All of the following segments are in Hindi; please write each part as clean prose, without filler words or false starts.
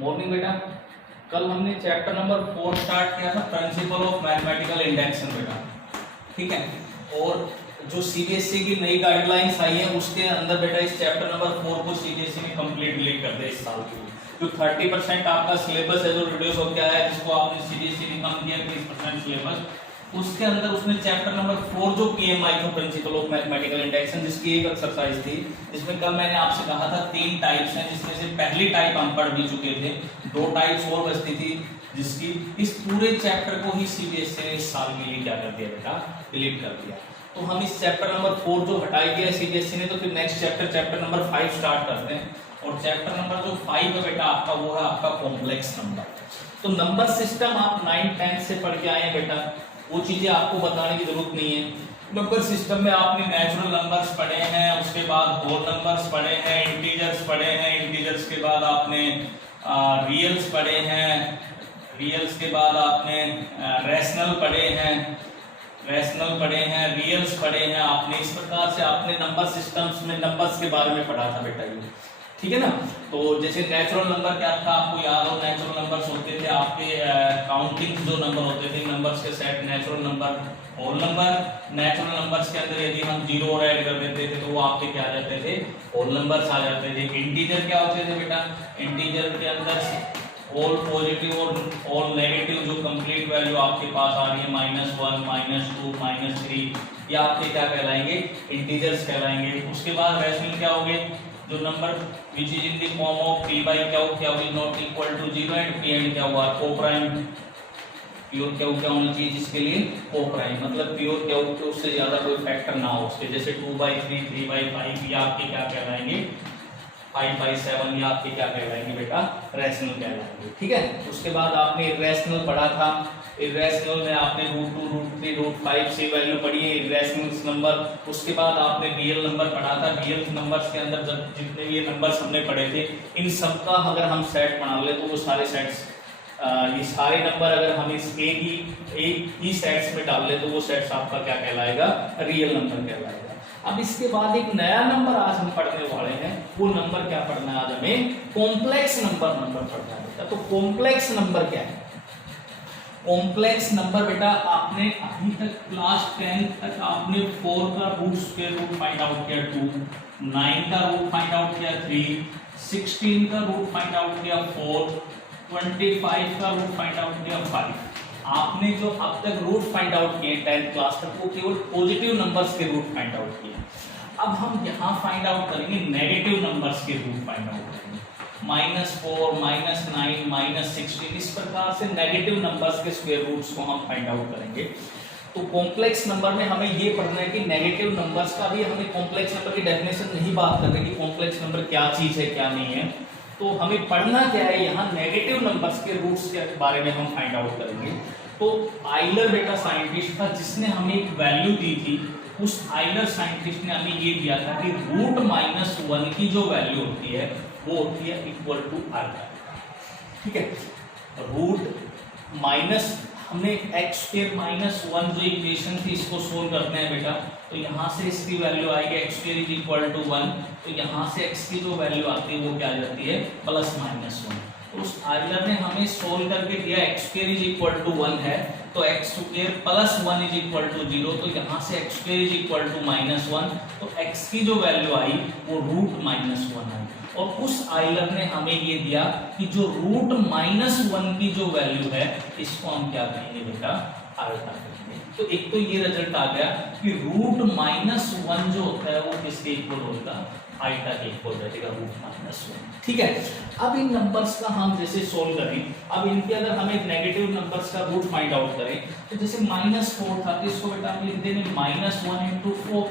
मॉर्निंग बेटा। कल हमने चैप्टर नंबर 4 स्टार्ट किया था, प्रिंसिपल ऑफ मैथमेटिकल इंडेक्शन बेटा, ठीक है। और जो सीबीएसई की नई गाइडलाइंस आई है उसके अंदर बेटा इस चैप्टर नंबर 4 को सीबीएसई ने कंप्लीट डिलीट कर दिया इस साल के लिए। जो 30% आपका सिलेबस है जो रिड्यूस हो गया है, जिसको आपने सीबीएसई ने कम किया 30% सिलेबस, उसके अंदर उसने चैप्टर नंबर 4 जो पीएमआई था, प्रिंसिपल ऑफ मैथमेटिकल इंडेक्शन, जिसकी एक एक्सरसाइज थी जिसमें कल मैंने आपसे कहा था 3 टाइप्स हैं, जिसमें से पहली टाइप हम पढ़ भी चुके थे, 2 टाइप्स और बचती थी, जिसकी इस पूरे चैप्टर को ही सीबीएसई ने इस साल के लिए क्या कर दिया बेटा, डिलीट कर दिया। तो हम इस चैप्टर नंबर 4 जो हटाई गया सीबीएसई ने, तो फिर नेक्स्ट चैप्टर नंबर 5 स्टार्ट करते हैं। और चैप्टर नंबर जो 5 है बेटा आपका, वो है आपका कॉम्प्लेक्स नंबर। तो नंबर सिस्टम आप 9th 10th से पढ़ के आए हैं बेटा, वो चीजें आपको बताने की जरूरत नहीं है। नंबर सिस्टम में आपने नेचुरल नंबर्स पढ़े हैं, उसके बाद होल नंबर्स पढ़े हैं, इंटीजर्स पढ़े हैं, इंटीजर्स के बाद आपने रियल्स पढ़े हैं, रियल्स के बाद आपने रैशनल पढ़े हैं, रैशनल पढ़े हैं, रियल्स पढ़े हैं आपने। इस प्रकार से आपने नंबर सिस्टम्स में नंबर्स के बारे में पढ़ा था बेटा, ये ठीक है ना। तो जैसे नेचुरल नंबर क्या था आपको याद हो, नेचुरल नंबर्स होते थे आपके काउंटिंग जो नंबर होते थे, नंबर्स के set natural number. Whole number, natural numbers के अंदर यदि हम जीरो और ऐड कर देते थे तो वो आपके क्या आ जाते थे, होल नंबर्स आ जाते थे। इंटीजर क्या होते थे बेटा, इंटीजर के अंदर ऑल पॉजिटिव और ऑल नेगेटिव जो कंप्लीट वैल्यू आपके पास आ रही है, -1 -2 -3, ये आपके क्या कहलाएंगे, इंटीजर्स कहलाएंगे। उसके बाद रैशनल क्या होंगे, जो number which is in the form of p by q क्या होगी, not equal to 0 and p and क्या हुआ, को प्राइम। प्योर क्या क्या होना चाहिए जिसके लिए, को प्राइम, मतलब प्योर क्या हो, उससे ज्यादा कोई फैक्टर ना हो उसके, जैसे 2/3 3/5 ये आपके क्या कहलाएंगे, 5/7 ये आपके क्या कहलाएंगे बेटा, रैशनल कहलाएंगे, ठीक है। उसके बाद आपने इरेशनल पढ़ा था, इरेशनल में आपने √2 √3 √5 से वैल्यू पढ़ी है, इरेशनल नंबर। उसके बाद आपने रियल नंबर पढ़ा था, रियल नंबर्स के अंदर जब जितने भी ये नंबर्स हमने पढ़े थे, इन सबका अगर हम सेट बना ले तो वो सारे सेट्स, ये सारे नंबर अगर हम इस एक ही सेट्स में डाल ले तो वो सेट्स आपका क्या कहलाएगा, रियल नंबर कहलाएगा। अब इसके बाद एक नया नंबर आज हम पढ़ने वाले हैं, वो नंबर क्या पढ़ना है आज हमें, कॉम्प्लेक्स नंबर पढ़ना है बेटा। तो कॉम्प्लेक्स नंबर क्या है, कॉम्प्लेक्स नंबर बेटा आपने अभी तक क्लास 10 तक आपने 4 का root square root find out किया 2, 9 का रूट फाइंड आउट किया 3, 16 का रूट फाइंड आउट किया 4, 25 का रूट फाइंड आउट किया 5। आपने जो अब तक रूट फाइंड आउट किए 10th क्लास तक, वो केवल पॉजिटिव नंबर्स के रूट फाइंड आउट किए। अब हम यहाँ फाइंड आउट करेंगे नेगेटिव नंबर्स के रूट फाइंड आउट करेंगे, -4 -9 -16, इस प्रकार से नेगेटिव नंबर्स के स्क्वायर रूट्स को हम फाइंड आउट करेंगे। तो कॉम्प्लेक्स नंबर में हमें ये पढ़ना है कि नेगेटिव नंबर्स का भी, हमें कॉम्प्लेक्स नंबर की डेफिनेशन नहीं बात करते कि कॉम्प्लेक्स नंबर क्या चीज है क्या नहीं है, तो हमें पढ़ना क्या है, यहाँ नेगेटिव नंबर्स के रूट्स के बारे में हम फाइंड आउट करेंगे। तो आइलर बेटा साइंटिस्ट था जिसने हमें एक वैल्यू दी थी, उस आइलर साइंटिस्ट ने हमें ये दिया था कि √-1 की जो वैल्यू होती है वो होती है इक्वल टू आल्फा, ठीक है। रूट माइनस, हमने x² -1 जो इक्वेशन थी इसको सोल्व करते हैं बेटा, तो यहाँ से इसकी वैल्यू आएगी x² = 1, तो यहाँ से x की जो वैल्यू आती है वो क्या आ जाती है, +-1। तो उस आइलर ने हमें सोल्व करके दिया x² = 1 है, तो x² + 1 = 0, तो यहाँ से x² = -1, तो x की जो वैल्यू आई वो √-1 आई। और उस आइलर ने हमें ये दिया कि जो √-1 की जो वैल्यू है इसको हम क्या कहेंगे बेटा, आल्फा कहेंगे। तो एक तो ये रिजल्ट आ गया कि √-1 जो होता है वो किसके इक्वल होगा, आल्फा के इक्वल रहेगा, √-1, ठीक है। अब इन नंबर्स का हम जैसे सोल्व करें, अब इनके अगर हमें नेगेटिव नंबर्स का रूट फाइंड आउट करें, तो जैसे -4 था तो इसको बेटा हम लिख देंगे -1 × 4,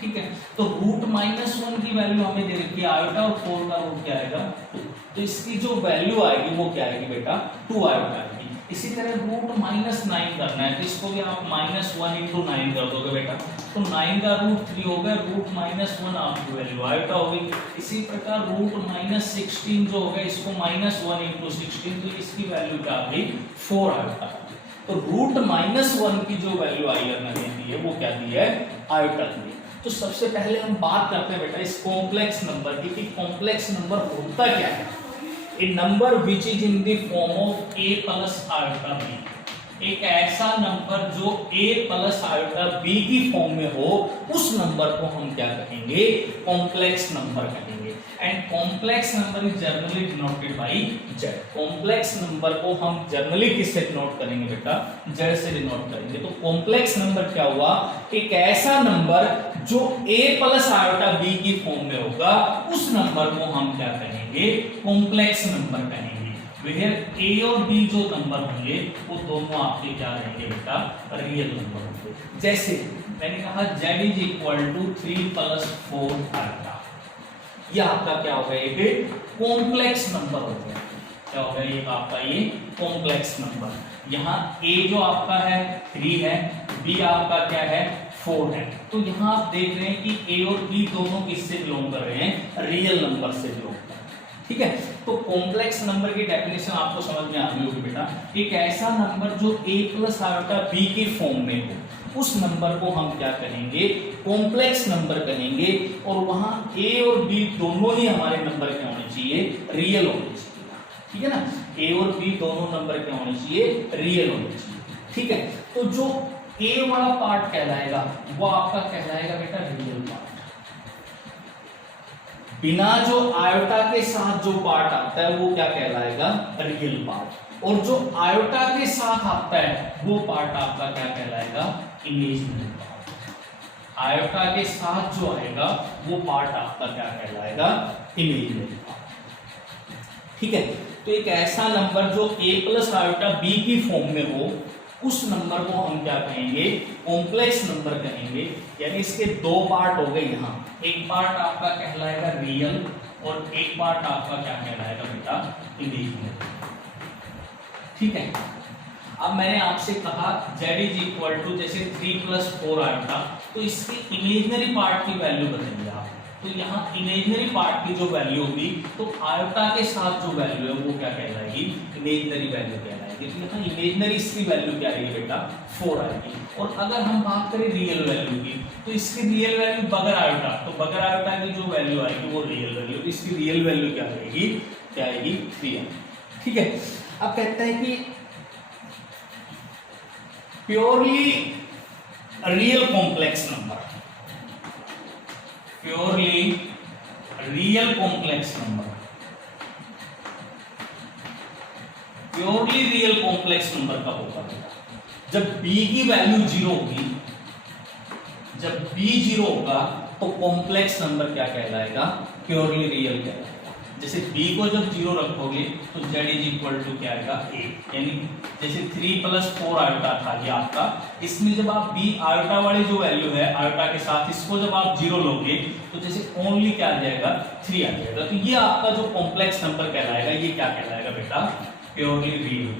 ठीक है। तो √-1 की वैल्यू हमें दे रखी है आयोटा, और 4 का रूट क्या आएगा, तो इसकी जो वैल्यू आएगी वो क्या आएगी बेटा, 2 आयोटा आएगी। इसी तरह √-9 करना है, तो इसको भी आप -1 × 9 कर दोगे बेटा, तो 9 का रूट 3 होगा, √-1 आपकी वैल्यू आयोटा होगी। इसी प्रकार √-16 जो होगा, इसको -1 × 16, तो इसकी वैल्यू क्या आ गई, 4 आयोटा। तो √-1 की जो वैल्यू आइलर ने दी है वो क्या दी है, आयोटा दी। तो सबसे पहले हम बात करते हैं बेटा इस कॉम्प्लेक्स नंबर की कि कॉम्प्लेक्स नंबर होता क्या है। A number which is in the form of a plus iota b, एक ऐसा नंबर जो a प्लस आयोटा b की फॉर्म में हो, उस नंबर को हम क्या कहेंगे, कॉम्प्लेक्स नंबर कहेंगे। And complex number is generally denoted by z। Complex number को हम जनरली किससे डिनोट करेंगे बेटा, z से डिनोट करेंगे। तो कॉम्प्लेक्स नंबर क्या हुआ, एक ऐसा नंबर जो a प्लस आयोटा b की फॉर्म में होगा, उस नंबर को हम क्या कहेंगे, कॉम्प्लेक्स नंबर कहेंगे। वेयर a और b जो नंबर होंगे वो दोनों आपके क्या रहेंगे बेटा, रियल नंबर होंगे। जैसे मैंने कहा z is equal to 3 plus 4 iota, यह आपका क्या होगा, एक कॉम्प्लेक्स नंबर हो गया। क्या होगा ये आपका, ये कॉम्प्लेक्स नंबर। यहाँ a जो आपका है 3 है, b आपका क्या है 4 है। तो यहाँ आप देख रहे हैं कि a और b दोनों किससे बिलोंग कर रहे हैं, रियल नंबर से बिलोंग कर रहे हैं। ठीक है, तो कॉम्प्लेक्स नंबर की डेफिनेशन आपको समझ में आ गई होगी बेटा। एक ऐसा नंबर जो a प्लस आयोटा b के फॉर्म में हो, उस नंबर को हम क्या कहेंगे, कॉम्प्लेक्स नंबर कहेंगे। और वहां a और b दोनों ही हमारे नंबर क्या होने चाहिए, रियल होने चाहिए। ठीक है ना, a और b दोनों नंबर क्या होने चाहिए, रियल होने चाहिए। ठीक है, तो जो a वाला पार्ट कहलाएगा वो आपका कहलाएगा बेटा रियल पार्ट। बिना जो आयोटा के साथ जो पार्ट आता है वो क्या कहलाएगा, रियल पार्ट। और जो आयोटा के साथ आता है वो पार्ट आपका क्या कहलाएगा, इमेजिनरी पार्ट। आयोटा के साथ जो आएगा वो पार्ट आपका क्या कहलाएगा, इमेजिनरी पार्ट। ठीक है, तो एक ऐसा नंबर जो a प्लस आयोटा b की फॉर्म में हो, उस नंबर को हम क्या कहेंगे, कॉम्प्लेक्स नंबर कहेंगे। यानी इसके दो पार्ट हो गए यहाँ, एक पार्ट आपका कहलाएगा रियल और एक पार्ट आपका क्या कहलाएगा बेटा, इमेजिनरी। ठीक है, अब मैंने आपसे कहा z इज इक्वल टू जैसे 3 प्लस 4 आयोटा, तो इसके इमेजिनरी पार्ट की वैल्यू बताइए आप। तो यहाँ इमेजिनरी पार्ट की जो वैल्यू होगी, तो आयोटा के साथ जो वैल्यू है वो क्या कहलाएगी, इमेजिनरी वैल्यू कहलाएगी। तो यहाँ इमेजिनरी इसकी वैल्यू क्या आएगी बेटा, 4 आएगी। और अगर हम बात करें रियल वैल्यू की, तो इसकी रियल वैल्यू बगैर आयोटा, तो बगैर आयोटा की जो वैल्यू आएगी वो रियल वैल्यू, इसकी रियल वैल्यू क्या आएगी, क्या आएगी, 3 आएगी। ठीक है, अब कहते हैं कि purely real complex number, purely real complex number, purely real complex number कब होगा, जब b की वैल्यू 0 होगी। जब b 0 होगा तो कॉम्प्लेक्स नंबर क्या कहलाएगा, प्योरली रियल कहलाएगा। जैसे b को जब 0 रखोगे तो z इज इक्वल टू क्या आएगा, 8। यानी जैसे 3 प्लस 4 आयोटा था ये आपका, इसमें जब आप b आयोटा वाली जो वैल्यू है आयोटा के साथ, इसको जब आप 0 लोगे तो जैसे ओनली क्या आ जाएगा, 3 आ जाएगा। तो ये आपका जो कॉम्प्लेक्स नंबर कहलाएगा, ये क्या कहलाएगा बेटा, प्योरली रियल।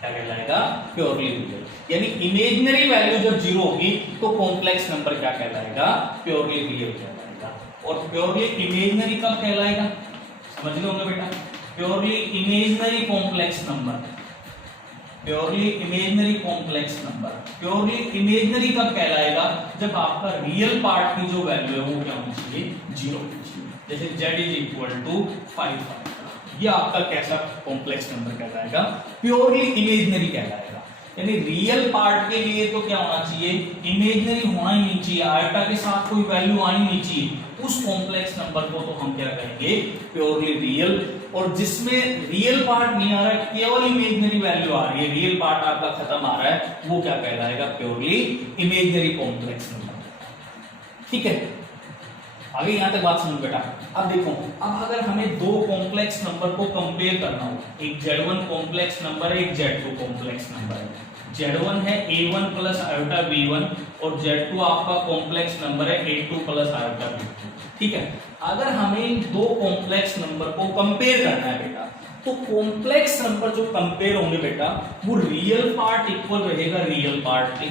क्या कहलाएगा, प्योरली रियल। यानी इमेजिनरी वैल्यू जब 0 होगी तो कॉम्प्लेक्स नंबर क्या कहलाएगा, प्योरली रियल कहलाएगा। और प्योरली इमेजिनरी कब कहलाएगा, समझ लोगे बेटा, purely imaginary complex number, purely imaginary complex number. Purely imaginary कब कहलाएगा, जब आपका रियल पार्ट की जो वैल्यू है वो क्या होनी चाहिए, 0 होनी चाहिए। जैसे z इज इक्वल टू 5, ये आपका कैसा कॉम्प्लेक्स नंबर कहलाएगा, प्योरली इमेजिनरी कहलाएगा। यानी रियल पार्ट के लिए तो क्या होना चाहिए, इमेजिनरी होना ही नहीं चाहिए, आयोटा के साथ कोई वैल्यू आनी नहीं चाहिए। उस कॉम्प्लेक्स नंबर को तो हम क्या कहेंगे, प्योरली रियल। और जिसमें रियल पार्ट नहीं आ रहा है, केवल इमेजिनरी वैल्यू आ रही है, रियल पार्ट आपका खत्म आ रहा है, वो क्या कहलाएगा, प्योरली इमेजिनरी कॉम्प्लेक्स नंबर। ठीक है, आगे यहां तक बात समझ बेटा। अब देखो, अब अगर हमें दो कॉम्प्लेक्स नंबर को कंपेयर करना हो, एक z1 कॉम्प्लेक्स नंबर है, एक z2 कॉम्प्लेक्स नंबर है। z1 है a1 प्लस आयोटा b1 और z2 आपका कॉम्प्लेक्स नंबर है a2 प्लस आयोटा b2। ठीक है, अगर हमें इन दो कॉम्प्लेक्स नंबर को कंपेयर करना है बेटा, तो कॉम्प्लेक्स नंबर जो कंपेयर होंगे बेटा, वो रियल पार्ट इक्वल रहेगा रियल पार्ट के।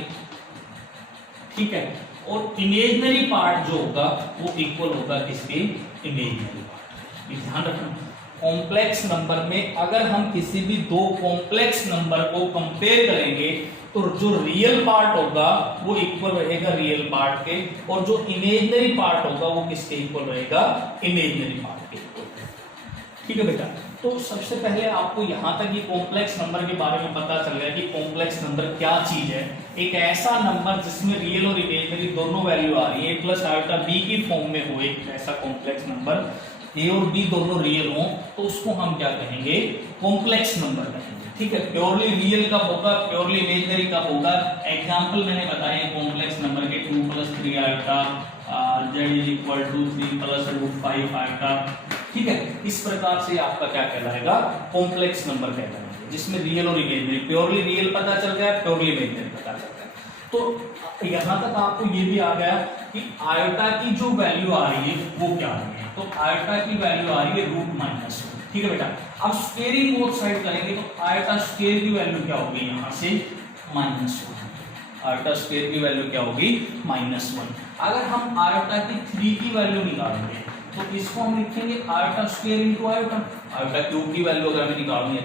ठीक है, और इमेजिनरी पार्ट जो होगा वो इक्वल होगा किसके, इमेजिनरी पार्ट। ध्यान रखना, कॉम्प्लेक्स नंबर में अगर हम किसी भी दो कॉम्प्लेक्स नंबर को कंपेयर करेंगे तो जो रियल पार्ट होगा वो इक्वल रहेगा रियल पार्ट के, और जो इमेजिनरी पार्ट होगा वो किसके इक्वल रहेगा, इमेजिनरी पार्ट के। ठीक है बेटा। तो सबसे पहले आपको यहाँ तक ये कॉम्प्लेक्स नंबर के बारे में पता चल गया कि कॉम्प्लेक्स नंबर क्या चीज है। एक ऐसा नंबर जिसमें रियल और इमेजिनरी दोनों वैल्यू आ रही है, ए प्लस आयोटा बी की फॉर्म में हो, एक ऐसा कॉम्प्लेक्स नंबर ए और बी दोनों रियल हो, तो उसको हम क्या कहेंगे, कॉम्प्लेक्स नंबर कहेंगे। ठीक है, प्योरली रियल कब होगा, प्योरली इमेजिनरी कब होगा। एग्जाम्पल मैंने बताया कॉम्प्लेक्स नंबर के 2 + 3 आयोटा z = 3 + √5 आयोटा। ठीक है, इस प्रकार से आपका क्या कहलाएगा, कॉम्प्लेक्स नंबर कहलाएगा, जिसमें रियल और इमेजिनरी, प्योरली रियल पता चल गया, प्योरली इमेजिनरी पता चल गया। तो यहां तक आपको ये भी आ गया कि आयोटा की जो वैल्यू आ रही है वो क्या आ रही है। तो आयोटा की वैल्यू आ रही है √-1। ठीक है बेटा, अब स्क्वेयरिंग बोथ साइड करेंगे तो आयोटा स्क्वेयर की वैल्यू क्या होगी, यहां से -1। आयोटा स्क्वेयर की वैल्यू क्या होगी, -1। अगर हम आयोटा की 3 की वैल्यू निकालेंगे तो इसको हम लिखेंगे iota square into iota. Iota cube की वैल्यू अगर हमें निकालनी है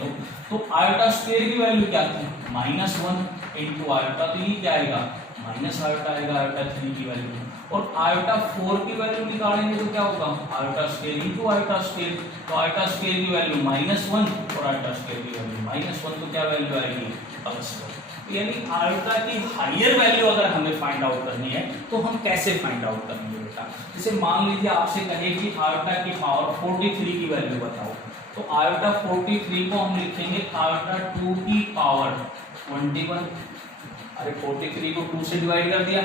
तो आयोटा स्क्वेयर की वैल्यू क्या थी, -1 इंटू आयोटा, तो ये क्या आएगा, माइनस आयोटा आएगा आयोटा 3 की वैल्यू। और आयोटा 4 की वैल्यू निकालेंगे तो क्या होगा, iota square into iota square. तो आयोटा स्क्वेयर की वैल्यू -1 और आयोटा स्क्वेयर की वैल्यू -1, तो क्या वैल्यू आएगी, +1। यानी आयोटा की हायर वैल्यू अगर हमें फाइंड आउट करनी है तो हम कैसे फाइंड आउट करेंगे बेटा। जैसे मान लीजिए आपसे कहे कि आयोटा की पावर 43 की वैल्यू बताओ, तो आयोटा 43 को हम लिखेंगे आयोटा 2 की पावर 21। अरे 43 को 2 से डिवाइड कर दिया,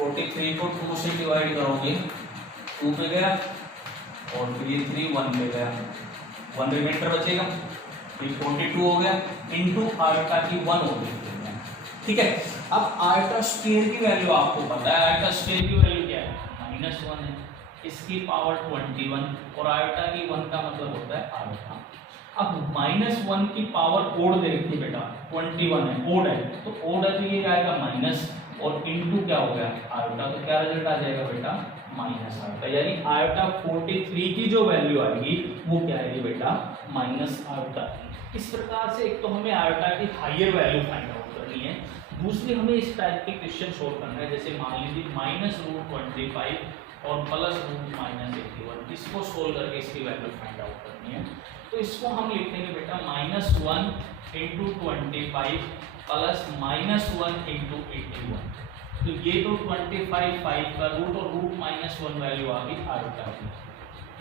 43 को 2 से डिवाइड करोगे 2 पे गया और फिर ये 3 1 पे गया, 1 रिमाइंडर बचेगा, फिर 42 हो गया इंटू आयोटा की 1 हो गई। ठीक है, अब आयोटा स्क्वायर की वैल्यू आपको पता है, आयोटा स्क्वायर की वैल्यू क्या है, -1 है, इसकी पावर 21 और आयोटा की 1 का मतलब होता है आयोटा। अब -1 की पावर ओड दे रखी है बेटा, 21 है, ओड है, तो ओड है तो ये आएगा माइनस और इंटू क्या हो गया आयोटा, तो क्या रिजल्ट आ जाएगा बेटा, माइनस आयोटा। यानी आयोटा 43 की जो वैल्यू आएगी वो क्या आएगी बेटा, माइनस आयोटा। इस प्रकार से एक तो हमें आयोटा की हायर वैल्यू फाइंड आउट करनी है, दूसरी हमें इस टाइप के क्वेश्चन सोल्व करना है। जैसे मान लीजिए -√25 और +√-81, इसको सोल्व करके इसकी वैल्यू फाइंड आउट करनी है। तो इसको हम लिखेंगे बेटा -1 इंटू 25 प्लस -1 इंटू 81। तो ये तो 25 5 का रूट और √-1 वैल्यू आ गई आयोटा की,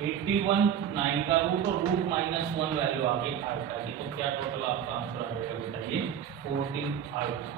81 9 का रूट और √-1 वैल्यू आ गई आयोटा की। तो क्या टोटल आपका आंसर आ जाएगा बेटा, ये 14 आयोटा।